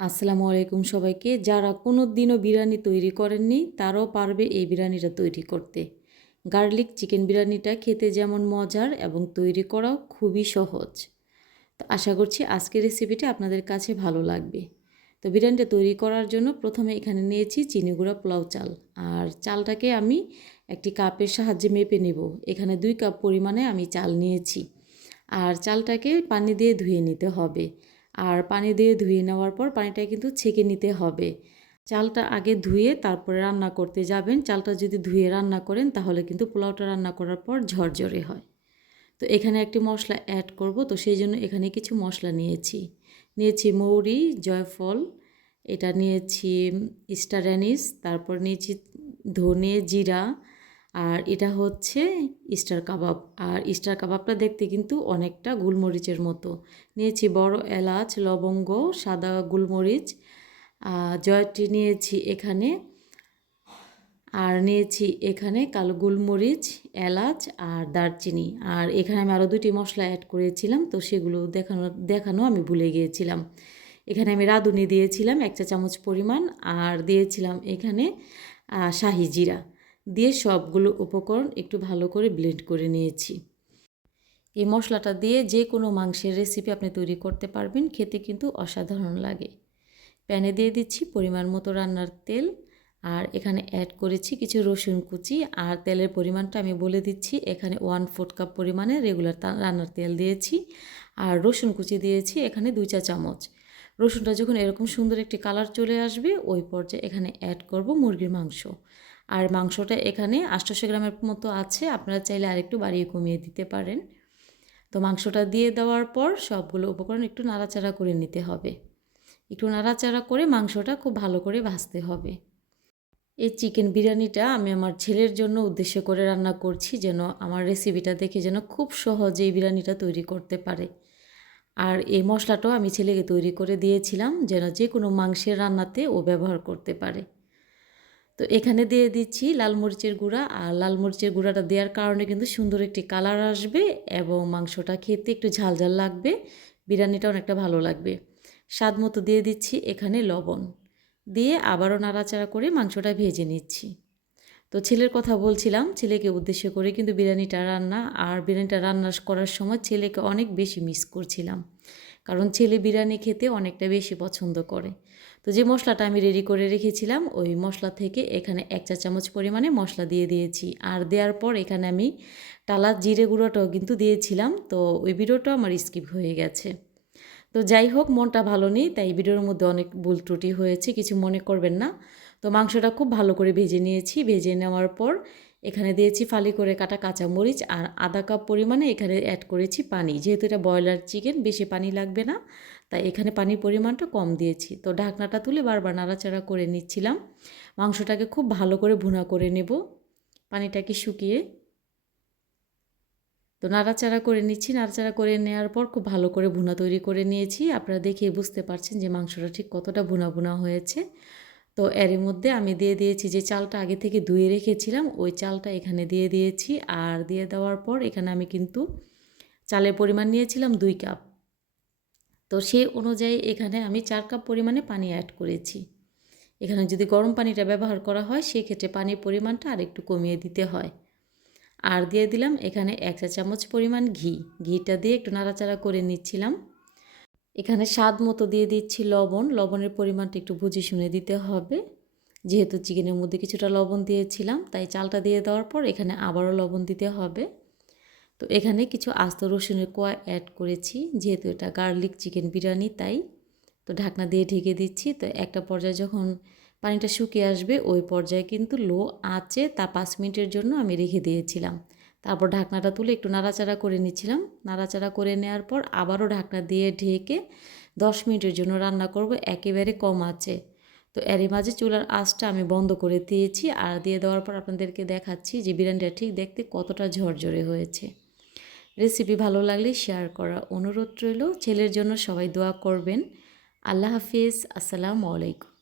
আসসালামু আলাইকুম সবাইকে। যারা কোনো দিনও বিরিয়ানি তৈরি করেননি, তারাও পারবে এই বিরিয়ানিটা তৈরি করতে। গার্লিক চিকেন বিরিয়ানিটা খেতে যেমন মজার এবং তৈরি করাও খুবই সহজ। তো আশা করছি আজকের রেসিপিটা আপনাদের কাছে ভালো লাগবে। তো বিরিয়ানিটা তৈরি করার জন্য প্রথমে এখানে নিয়েছি চিনি গুঁড়া পোলাও চাল। আর চালটাকে আমি একটি কাপের সাহায্যে মেপে নেব। এখানে দুই কাপ পরিমাণে আমি চাল নিয়েছি। আর চালটাকে পানি দিয়ে ধুয়ে নিতে হবে। আর পানি দিয়ে ধুয়ে নেওয়ার পর পানিটা কিন্তু ছেঁকে নিতে হবে। চালটা আগে ধুয়ে তারপরে রান্না করতে যাবেন। চালটা যদি ধুয়ে রান্না করেন তাহলে কিন্তু পোলাওটা রান্না করার পর ঝরঝরে হয়। তো এখানে একটি মশলা অ্যাড করব। তো সেই জন্য এখানে কিছু মশলা নিয়েছি। নিয়েছি মৌরি, জয়ফল, এটা নিয়েছি স্টার অ্যানিস তারপর নিয়েছি ধনে, জিরা আর এটা হচ্ছে স্টার কাবাব। আর স্টার কাবাবটা দেখতে কিন্তু অনেকটা গোলমরিচের মতো। নিয়েছি বড় এলাচ, লবঙ্গ, সাদা গোলমরিচ। জয়টি নিয়েছি এখানে। আর নিয়েছি এখানে কালো গোলমরিচ, এলাচ আর দারচিনি। আর এখানে আমি আরও দুটি মশলা অ্যাড করেছিলাম, তো সেগুলো দেখানো দেখানো আমি ভুলে গিয়েছিলাম। এখানে আমি রাঁধুনি দিয়েছিলাম, এক চা চামচ পরিমাণ। আর দিয়েছিলাম এখানে শাহি জিরা। দিয়ে সবগুলো উপকরণ একটু ভালো করে ব্লেন্ড করে নিয়েছি। এই মশলাটা দিয়ে যে কোনো মাংসের রেসিপি আপনি তৈরি করতে পারবেন, খেতে কিন্তু অসাধারণ লাগে। প্যানে দিয়ে দিচ্ছি পরিমাণ মতো রান্নার তেল আর এখানে অ্যাড করেছি কিছু রসুন কুচি আর তেলের পরিমাণটা আমি বলে দিচ্ছি, এখানে ওয়ান ফোর্থ কাপ পরিমাণে রেগুলার রান্নার তেল দিয়েছি আর রসুন কুচি দিয়েছি এখানে দুই চা চামচ। রসুনটা যখন এরকম সুন্দর একটি কালার চলে আসবে, ওই পর্যায়ে এখানে অ্যাড করব মুরগির মাংস। আর মাংসটা এখানে আটশোশো গ্রামের মতো আছে, আপনারা চাইলে আরেকটু বাড়িয়ে কমিয়ে দিতে পারেন। তো মাংসটা দিয়ে দেওয়ার পর সবগুলো উপকরণ একটু নাড়াচাড়া করে নিতে হবে। একটু নাড়াচাড়া করে মাংসটা খুব ভালো করে ভাজতে হবে। এই চিকেন বিরিয়ানিটা আমি আমার ছেলের জন্য উদ্দেশ্য করে রান্না করছি যেন আমার রেসিপিটা দেখে যেন খুব সহজে এই বিরিয়ানিটা তৈরি করতে পারে। আর এই মশলাটাও আমি ছেলেকে তৈরি করে দিয়েছিলাম যেন যে কোনো মাংসের রান্নাতে ও ব্যবহার করতে পারে। তো এখানে দিয়ে দিচ্ছি লাল মরিচের গুঁড়া, আর লাল মরিচের গুঁড়াটা দেওয়ার কারণে কিন্তু সুন্দর একটি কালার আসবে এবং মাংসটা খেতে একটু ঝাল ঝাল লাগবে বিরিয়ানিটা অনেকটা ভালো লাগবে। স্বাদ মতো দিয়ে দিচ্ছি এখানে লবণ। দিয়ে আবারও নাড়াচাড়া করে মাংসটা ভেজে নিচ্ছি। তো ছেলের কথা বলছিলাম, ছেলেকে উদ্দেশ্য করে কিন্তু বিরিয়ানিটা রান্না আর বিরিয়ানিটা রান্না করার সময় ছেলেকে অনেক বেশি মিস করছিলাম। কারণ ছেলে বিরিয়ানি খেতে অনেকটা বেশি পছন্দ করে। তো যে মশলাটা আমি রেডি করে রেখেছিলাম, ওই মশলা থেকে এখানে এক চা চামচ পরিমাণে মশলা দিয়ে দিয়েছি। আর দেওয়ার পর এখানে আমি টালা জিরে গুঁড়োটাও কিন্তু দিয়েছিলাম, তো ওই ভিডিওটাও আমার স্কিপ হয়ে গেছে। তো যাই হোক, মনটা ভালো নেই, তাই ভিডিওর মধ্যে অনেক ভুল ত্রুটি হয়েছে, কিছু মনে করবেন না। তো মাংসটা খুব ভালো করে ভেজে নিয়েছি। ভেজে নেওয়ার পর এখানে দিয়েছি ফালি করে কাটা কাঁচামরিচ আর আধা কাপ পরিমাণে এখানে অ্যাড করেছি পানি। যেহেতু এটা ব্রয়লার চিকেন, বেশি পানি লাগবে না, তাই এখানে পানির পরিমাণটা কম দিয়েছি। তো ঢাকনাটা তুলে বারবার নাড়াচাড়া করে নিচ্ছিলাম। মাংসটাকে খুব ভালো করে ভুনা করে নেব। পানিটাকে শুকিয়ে? তো নাড়াচাড়া করে নিচ্ছি। নাড়াচাড়া করে নেওয়ার পর খুব ভালো করে ভুনা তৈরি করে নিয়েছি। আপনারা দেখে বুঝতে পারছেন যে মাংসটা ঠিক কতটা ভুনা ভুনা হয়েছে। তো এর মধ্যে আমি দিয়ে দিয়েছি যে চালটা আগে থেকে ধুয়ে রেখেছিলাম, ওই চালটা এখানে দিয়ে দিয়েছি। আর দিয়ে দেওয়ার পর এখানে আমি কিন্তু চালের পরিমাণ নিয়েছিলাম দুই কাপ। তো সেই অনুযায়ী এখানে আমি চার কাপ পরিমাণে পানি অ্যাড করেছি। এখানে যদি গরম পানিটা ব্যবহার করা হয়, সেক্ষেত্রে পানির পরিমাণটা আর একটু কমিয়ে দিতে হয়। আর দিয়ে দিলাম এখানে এক চা চামচ পরিমাণ ঘি। ঘিটা দিয়ে একটু নাড়াচাড়া করে নিচ্ছিলাম। এখানে স্বাদ মতো দিয়ে দিচ্ছি লবণ। লবণের পরিমাণটা একটু বুঝে শুনে দিতে হবে। যেহেতু চিকেনের মধ্যে কিছুটা লবণ দিয়েছিলাম, তাই চালটা দিয়ে দেওয়ার পর এখানে আবারও লবণ দিতে হবে। তো এখানে কিছু আস্ত রসুনের কোয়া অ্যাড করেছি, যেহেতু এটা গার্লিক চিকেন বিরিয়ানি, তাই। তো ঢাকনা দিয়ে ঢেকে দিচ্ছি। তো একটা পর্যায়ে যখন পানিটা শুকিয়ে আসবে, ওই পর্যায়ে কিন্তু লো আঁচে তা পাঁচ মিনিটের জন্য আমি রেখে দিয়েছিলাম। তারপর ঢাকনাটা তুলে একটু নাড়াচাড়া করে নিচ্ছিলাম। নাড়াচাড়া করে নেওয়ার পর আবারও ঢাকনা দিয়ে ঢেকে দশ মিনিটের জন্য রান্না করব, একেবারে কম আছে। তো এরই মাঝে চুলার আঁচটা আমি বন্ধ করে দিয়েছি আর দিয়ে দেওয়ার পর আপনাদেরকে দেখাচ্ছি যে বিরিয়ানিটা ঠিক দেখতে কতটা ঝরঝরে হয়েছে। রেসিপি ভালো লাগলে শেয়ার করা অনুরোধ রইল। ছেলের জন্য সবাই দোয়া করবেন। আল্লাহ হাফিজ। আসসালামু আলাইকুম।